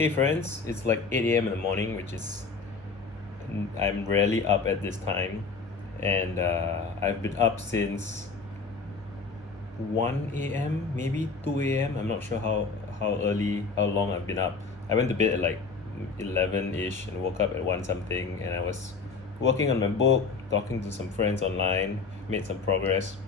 Hey friends, it's like 8 a.m. in the morning, which is I'm rarely up at this time, and I've been up since 1 a.m., maybe 2 a.m. I'm not sure how long I've been up. I went to bed at like 11 ish and woke up at 1 something, and I was working on my book, talking to some friends online, made some progress,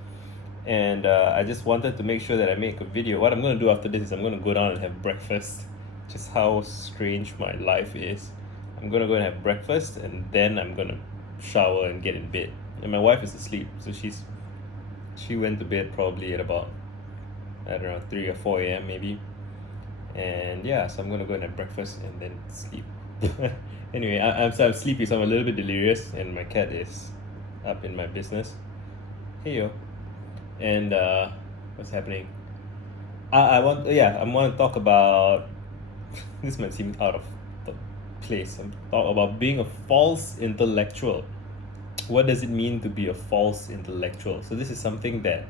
and I just wanted to make sure that I make a video. What I'm going to do after this is I'm going to go down and have breakfast. Just how strange my life is. I'm going to go and have breakfast, and then I'm going to shower and get in bed. And my wife is asleep, so she went to bed probably at about, I don't know, 3 or 4 a.m. maybe. And yeah, so I'm going to go and have breakfast and then sleep. Anyway, I'm sleepy, so I'm a little bit delirious, and my cat is up in my business. Hey yo. And what's happening? I want to talk about this might seem out of the place. I'm talk about being a false intellectual. What does it mean to be a false intellectual? So this is something that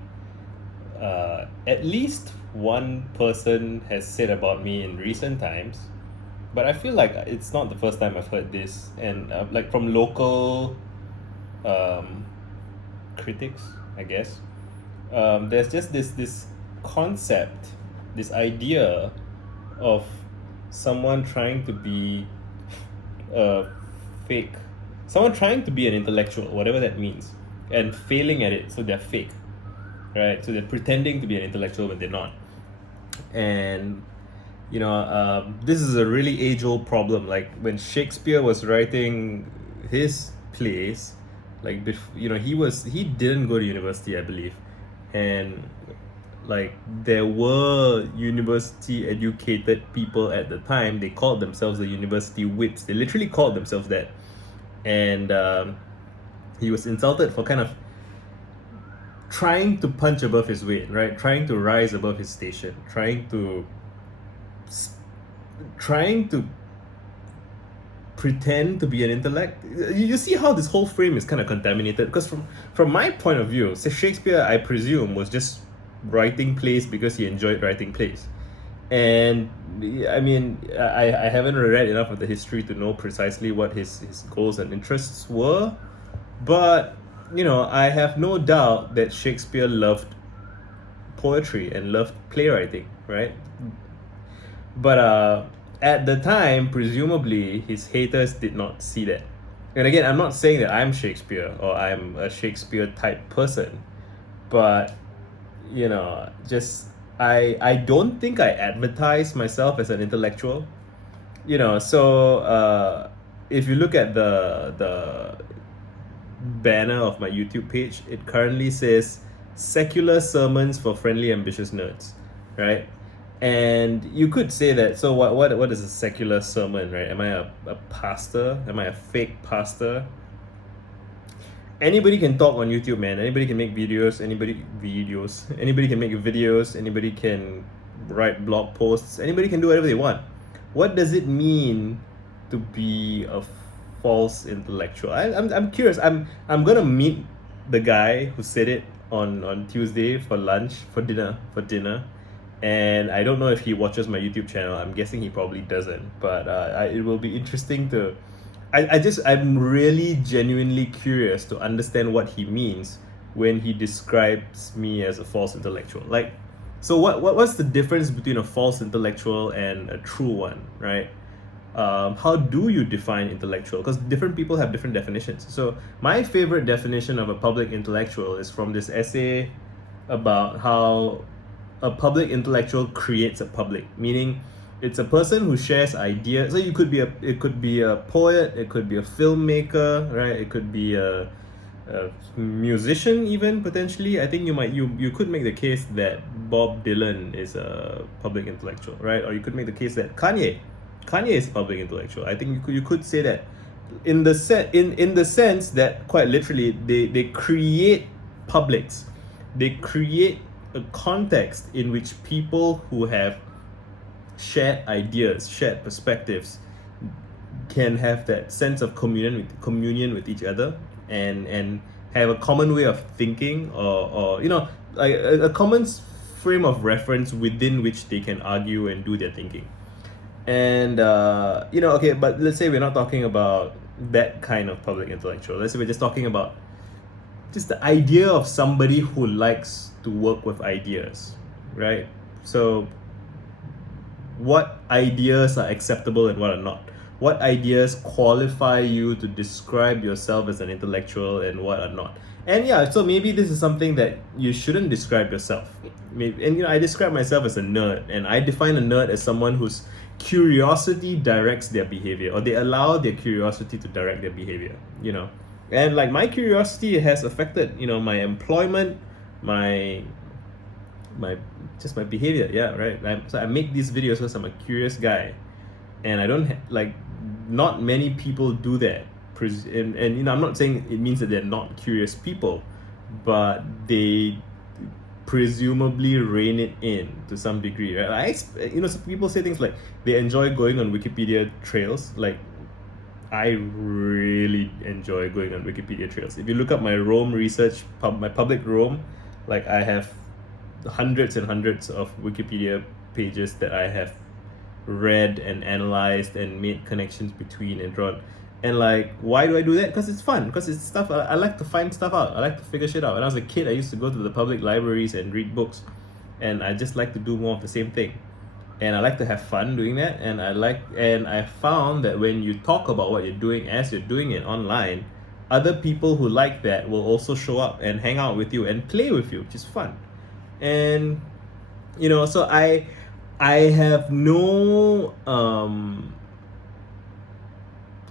at least one person has said about me in recent times, but I feel like it's not the first time I've heard this, and like from local critics, I guess. There's just this concept, this idea of someone trying to be a fake, someone trying to be an intellectual, whatever that means, and failing at it, so they're fake, right? So they're pretending to be an intellectual when they're not. And this is a really age-old problem. Like when Shakespeare was writing his plays, like he didn't go to university, I believe, and like there were university educated people at the time. They called themselves the university wits. They literally called themselves that. And he was insulted for kind of trying to punch above his weight, right? Trying to rise above his station, trying to pretend to be an intellect. You see how this whole frame is kind of contaminated, because from my point of view, Shakespeare, I presume, was just writing plays because he enjoyed writing plays. And I mean, I haven't read enough of the history to know precisely what his goals and interests were, but I have no doubt that Shakespeare loved poetry and loved playwriting, right? But at the time, presumably, his haters did not see that. And again, I'm not saying that I'm Shakespeare or I'm a Shakespeare type person, but just I don't think I advertise myself as an intellectual. So if you look at the banner of my YouTube page, it currently says secular sermons for friendly ambitious nerds, right? And you could say that, so what is a secular sermon, right? Am I a pastor? Am I a fake pastor? Anybody can talk on YouTube, man. Anybody can make videos. Anybody can make videos. Anybody can write blog posts. Anybody can do whatever they want. What does it mean to be a false intellectual? I'm curious. I'm gonna meet the guy who said it on Tuesday for dinner, and I don't know if he watches my YouTube channel. I'm guessing he probably doesn't, but it will be interesting to. I'm really genuinely curious to understand what he means when he describes me as a false intellectual. Like, so what's the difference between a false intellectual and a true one, right? How do you define intellectual? Because different people have different definitions. So my favorite definition of a public intellectual is from this essay about how a public intellectual creates a public, meaning it's a person who shares ideas. So it could be a poet, it could be a filmmaker, right? It could be a musician, even potentially. I think you could make the case that Bob Dylan is a public intellectual, right? Or you could make the case that Kanye is a public intellectual. I think you could say that in the sense that quite literally they create publics, they create a context in which people who have shared ideas, shared perspectives, can have that sense of communion with each other, and have a common way of thinking, or like a common frame of reference within which they can argue and do their thinking. And okay, but let's say we're not talking about that kind of public intellectual. Let's say we're just talking about just the idea of somebody who likes to work with ideas, right? So what ideas are acceptable and what are not? What ideas qualify you to describe yourself as an intellectual and what are not? And yeah, so maybe this is something that you shouldn't describe yourself. Maybe, and I describe myself as a nerd, and I define a nerd as someone whose curiosity directs their behavior, or they allow their curiosity to direct their behavior. And like my curiosity has affected my employment, my my just my behavior. Yeah, right. So I make these videos because I'm a curious guy, and I don't like not many people do that. And I'm not saying it means that they're not curious people, but they presumably rein it in to some degree, right? So people say things like they enjoy going on Wikipedia trails. Like, I really enjoy going on Wikipedia trails. If you look up my Rome research, my public Rome, like I have hundreds and hundreds of Wikipedia pages that I have read and analyzed and made connections between and drawn. And like, why do I do that? Because it's fun. Because it's stuff I like to find stuff out. I like to figure shit out. When I was a kid, I used to go to the public libraries and read books, and I just like to do more of the same thing. And I like to have fun doing that. And I found that when you talk about what you're doing as you're doing it online, other people who like that will also show up and hang out with you and play with you, which is fun. And so I have no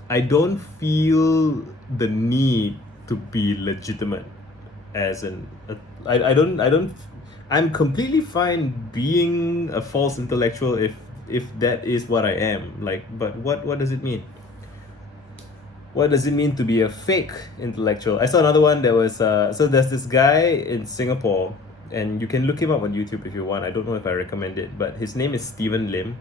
I don't feel the need to be legitimate as I don't I'm completely fine being a false intellectual if that is what I am. Like, but what does it mean? What does it mean to be a fake intellectual? I saw another one that was so there's this guy in Singapore, and you can look him up on YouTube if you want. I don't know if I recommend it, but his name is Stephen Lim,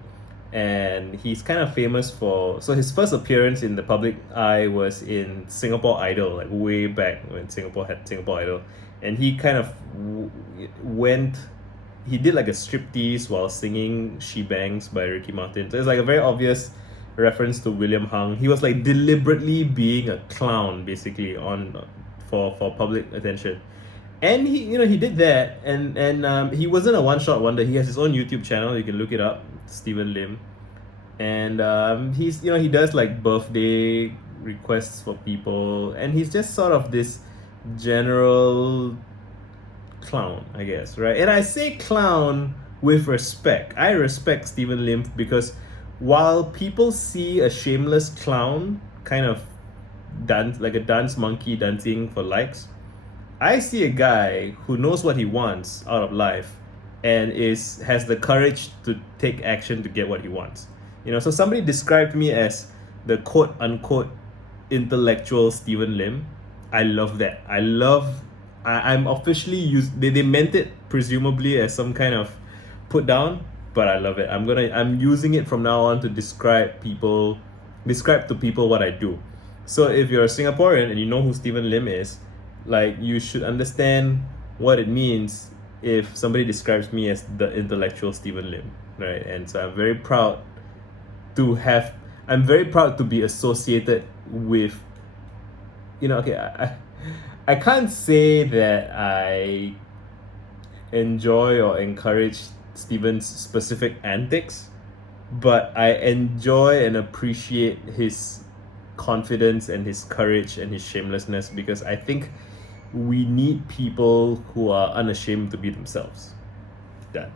and he's kind of famous for, so his first appearance in the public eye was in Singapore Idol, like way back when Singapore had Singapore Idol. And he kind of went, he did like a striptease while singing She Bangs by Ricky Martin. So it's like a very obvious reference to William Hung. He was like deliberately being a clown basically on for public attention. And he did that, and he wasn't a one-shot wonder. He has his own YouTube channel. You can look it up, Stephen Lim. And he does like birthday requests for people, and he's just sort of this general clown, I guess, right? And I say clown with respect. I respect Stephen Lim because while people see a shameless clown kind of dance, like a dance monkey dancing for likes, I see a guy who knows what he wants out of life and has the courage to take action to get what he wants. So somebody described me as the quote unquote intellectual Stephen Lim. I love that. I'm officially they meant it presumably as some kind of put down, but I love it. I'm using it from now on to describe to people what I do. So if you're a Singaporean and you know who Stephen Lim is, like, you should understand what it means if somebody describes me as the intellectual Stephen Lim, right? And so I'm very proud to be associated with, okay, I can't say that I enjoy or encourage Stephen's specific antics, but I enjoy and appreciate his confidence and his courage and his shamelessness, because I think we need people who are unashamed to be themselves. That.